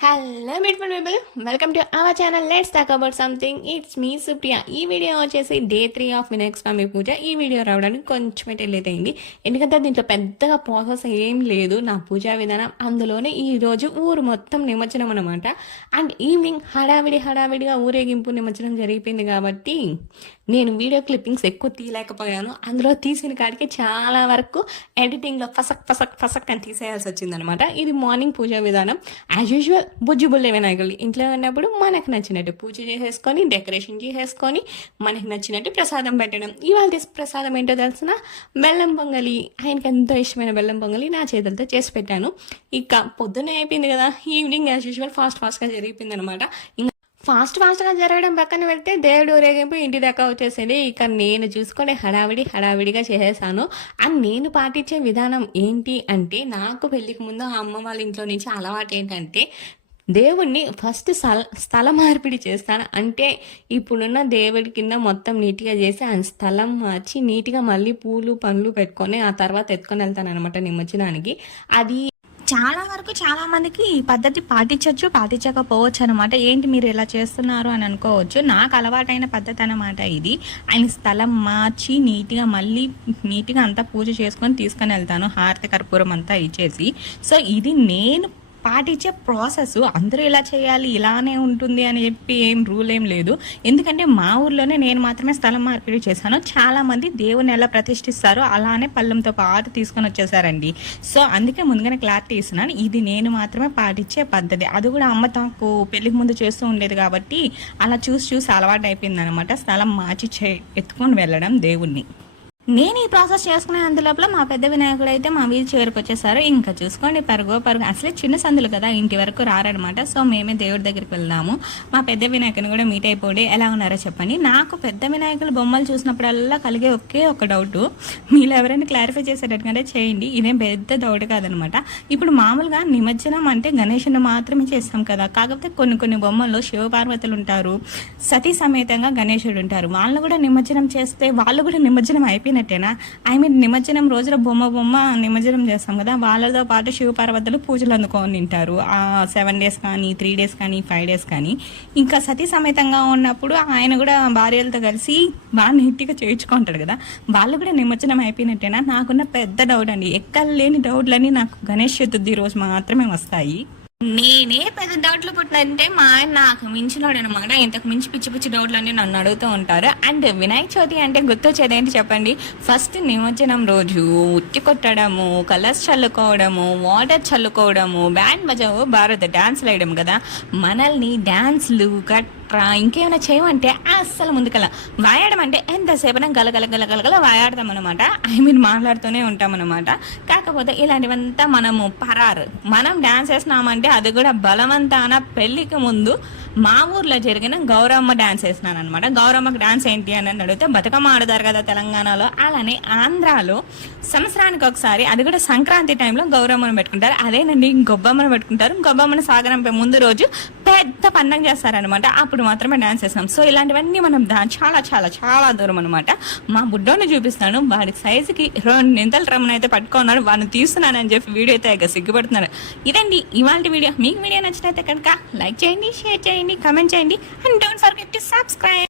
Hello beautiful people welcome to our channel let's talk about something it's me Supriya ఈ video వచ్చేసి day three of Vinayaka Swami పూజ ఈ video రావడానికి కొంచెం late అయింది. ఎందుకంటే దీంట్లో పెద్దగా ప్రాసెస్ ఏం లేదు నా పూజా విధానం. అందులోనే ఈ రోజు ఊరు మొత్తం నిమజ్జనం అనమాట అండ్ ఈవినింగ్ హడావిడి హడావిడిగా ఊరేగింపు నిమజ్జనం జరిగిపోయింది కాబట్టి నేను వీడియో క్లిప్పింగ్స్ ఎక్కువ తీయలేకపోయాను. అందులో తీసిన కాడికి చాలా వరకు ఎడిటింగ్లో ఫసక్ ఫసక్ ఫసక్ అని తీసేయాల్సి వచ్చిందనమాట ఇది మార్నింగ్ పూజా విధానం. యాజ్ యూజువల్ బుజ్జి బుల్లే వినాయకులు. ఇంట్లో ఉన్నప్పుడు మనకు నచ్చినట్టు పూజ చేసేసుకొని డెకరేషన్ చేసేసుకొని మనకి నచ్చినట్టు ప్రసాదం పెట్టడం. ఇవాళ ప్రసాదం ఏంటో తెలిసిన? బెల్లం పొంగలి. ఆయనకి ఎంతో ఇష్టమైన బెల్లం పొంగలి నా చేతులతో చేసి పెట్టాను. ఇక పొద్దున్నే అయిపోయింది కదా. ఈవినింగ్ యాజ్ యూజువల్ ఫాస్ట్ ఫాస్ట్గా జరిగిపోయింది అనమాట ఫాస్ట్ ఫాస్ట్గా జరగడం పక్కన పెడితే దేవుడు ఊరేగింపు ఇంటి దాకా వచ్చేసింది. ఇక నేను చూసుకొని హడావిడి హడావిడిగా చేసేసాను. అండ్ నేను పాటించే విధానం ఏంటి అంటే నాకు పెళ్ళికి ముందు ఆ అమ్మ వాళ్ళ ఇంట్లో నుంచి అలవాటు ఏంటంటే దేవుణ్ణి ఫస్ట్ స్థల స్థల మార్పిడి చేస్తాను. అంటే ఇప్పుడున్న దేవుడి కింద మొత్తం నీట్గా చేసి ఆ స్థలం మార్చి నీట్గా మళ్ళీ పూలు పండ్లు పెట్టుకొని ఆ తర్వాత ఎత్తుకొని వెళ్తాను అనమాట నిమజ్జనానికి. అది చాలా వరకు చాలా మందికి ఈ పద్ధతి పాటించవచ్చు పాటించకపోవచ్చు అనమాట ఏంటి మీరు ఇలా చేస్తున్నారు అని అనుకోవచ్చు. నాకు అలవాటైన పద్ధతి అనమాట ఇది. ఆయన స్థలం మార్చి నీట్గా మళ్ళీ నీట్గా అంతా పూజ చేసుకొని తీసుకొని వెళ్తాను. హారతి కర్పూరం అంతా ఇచ్చేసి. సో ఇది నేను పాటించే ప్రాసెస్ అందరూ ఇలా చేయాలి ఇలానే ఉంటుంది అని చెప్పి ఏం రూల్ ఏం లేదు. ఎందుకంటే మా ఊర్లోనే నేను మాత్రమే స్థలం మార్పిడి చేశాను. చాలా మంది దేవుని ఎలా ప్రతిష్ఠిస్తారో అలానే పళ్ళెంతో పాటు తీసుకొని వచ్చేసారండి. సో అందుకే ముందుగానే క్లారిటీ ఇస్తున్నాను. ఇది నేను మాత్రమే పాటించే పద్ధతి. అది కూడా అమ్మ తనకు పెళ్ళికి ముందు చేస్తూ ఉండేది కాబట్టి అలా చూసి చూసి అలవాటు అయిపోయింది అనమాట స్థలం మార్చి చే ఎత్తుకొని వెళ్ళడం దేవుణ్ణి. నేను ఈ ప్రాసెస్ చేసుకునే అందులోపల మా పెద్ద వినాయకుడు అయితే మా వీధి చివరికి వచ్చేసారు. ఇంకా చూసుకోండి పరుగు పరుగు. అసలే చిన్న సందులు కదా ఇంటి వరకు రారనమాట. సో మేమే దేవుడి దగ్గరికి వెళ్దాము. మా పెద్ద వినాయకుని కూడా మీట్ అయిపోయి ఎలా ఉన్నారో చెప్పండి. నాకు పెద్ద వినాయకుల బొమ్మలు చూసినప్పుడల్లా కలిగే ఒకే ఒక డౌట్ మీరు ఎవరైనా క్లారిఫై చేసేటట్టుగానే చేయండి. ఇదేం పెద్ద డౌట్ కాదనమాట. ఇప్పుడు మామూలుగా నిమజ్జనం అంటే గణేషుని మాత్రమే చేస్తాం కదా. కాకపోతే కొన్ని కొన్ని బొమ్మల్లో శివపార్వతులు ఉంటారు సతీ సమేతంగా గణేశుడు ఉంటారు. వాళ్ళు కూడా నిమజ్జనం చేస్తే వాళ్ళు కూడా నిమజ్జనం అయిపోయినట్టేనా ఐ మీన్ నిమజ్జనం రోజుల బొమ్మ బొమ్మ నిమజ్జనం చేస్తాం కదా వాళ్ళతో పాటు శివపార్వతులు పూజలు అందుకొని తింటారు. ఆ సెవెన్ డేస్ కానీ త్రీ డేస్ కానీ ఫైవ్ డేస్ కానీ. ఇంకా సతీ సమేతంగా ఉన్నప్పుడు ఆయన కూడా భార్యలతో కలిసి బాగా నీట్గా చేయించుకుంటాడు కదా. వాళ్ళు కూడా నిమజ్జనం అయిపోయినట్టేనా? నాకున్న పెద్ద డౌట్ అండి. ఎక్కడ లేని డౌట్లన్నీ నాకు గణేష్ చతుర్థి రోజు మాత్రమే వస్తాయి. నేనే పెద్ద డౌట్లు పుట్టినంటే మా ఆయన నాకు మించినాడు అనమాట ఇంతకు మించి పిచ్చి పిచ్చి డౌట్లు అన్ని నన్ను అడుగుతూ ఉంటారు. అండ్ వినాయక చవితి అంటే గుర్తొచ్చేది ఏంటి చెప్పండి? ఫస్ట్ నిమజ్జనం రోజు ఉత్తి కొట్టడము కలర్స్ చల్లుకోవడము వాటర్ చల్లుకోవడము బ్యాండ్ బజావు భారత డాన్స్లు వేయడం కదా. మనల్ని డాన్స్లు కట్ రా ఇంకేమైనా చేయమంటే అస్సలు ముందుకల వాయడం అంటే ఎంతసేపు గలగల గలగలగల వాయాడతాం అనమాట ఐ మీన్ మాట్లాడుతూనే ఉంటాం అనమాట కాకపోతే ఇలాంటివంతా మనము పరారు. మనం డ్యాన్స్ వేసినామంటే అది కూడా బలవంతాన పెళ్ళికి ముందు మా ఊర్లో జరిగిన గౌరమ్మ డ్యాన్స్ వేసినాను అనమాట గౌరమ్మకి డ్యాన్స్ ఏంటి అని అడిగితే బతుకమ్మ ఆడతారు కదా తెలంగాణలో. అలానే ఆంధ్రాలో సంవత్సరానికి ఒకసారి అది కూడా సంక్రాంతి టైంలో గౌరమ్మను పెట్టుకుంటారు. అదేనండి గొబ్బమ్మను పెట్టుకుంటారు. గొబ్బమ్మను సాగరంపై ముందు రోజు పెద్ద పండగ చేస్తారనమాట అప్పుడు మాత్రమే డాన్స్ చేస్తాం సో ఇలాంటివన్నీ మనం దా చాలా చాలా చాలా దూరం అనమాట మా బుడ్డోని చూపిస్తాను వాడి సైజుకి రెండు నింతల రమ్మని అయితే పట్టుకున్నాడు. వాడిని తీస్తున్నానని చెప్పి వీడియో అయితే ఇక సిగ్గుపడుతున్నాడు ఇదండి ఇవాళ వీడియో. మీకు వీడియో నచ్చినైతే కనుక లైక్ చేయండి షేర్ చేయండి కమెంట్ చేయండి. And don't forget to subscribe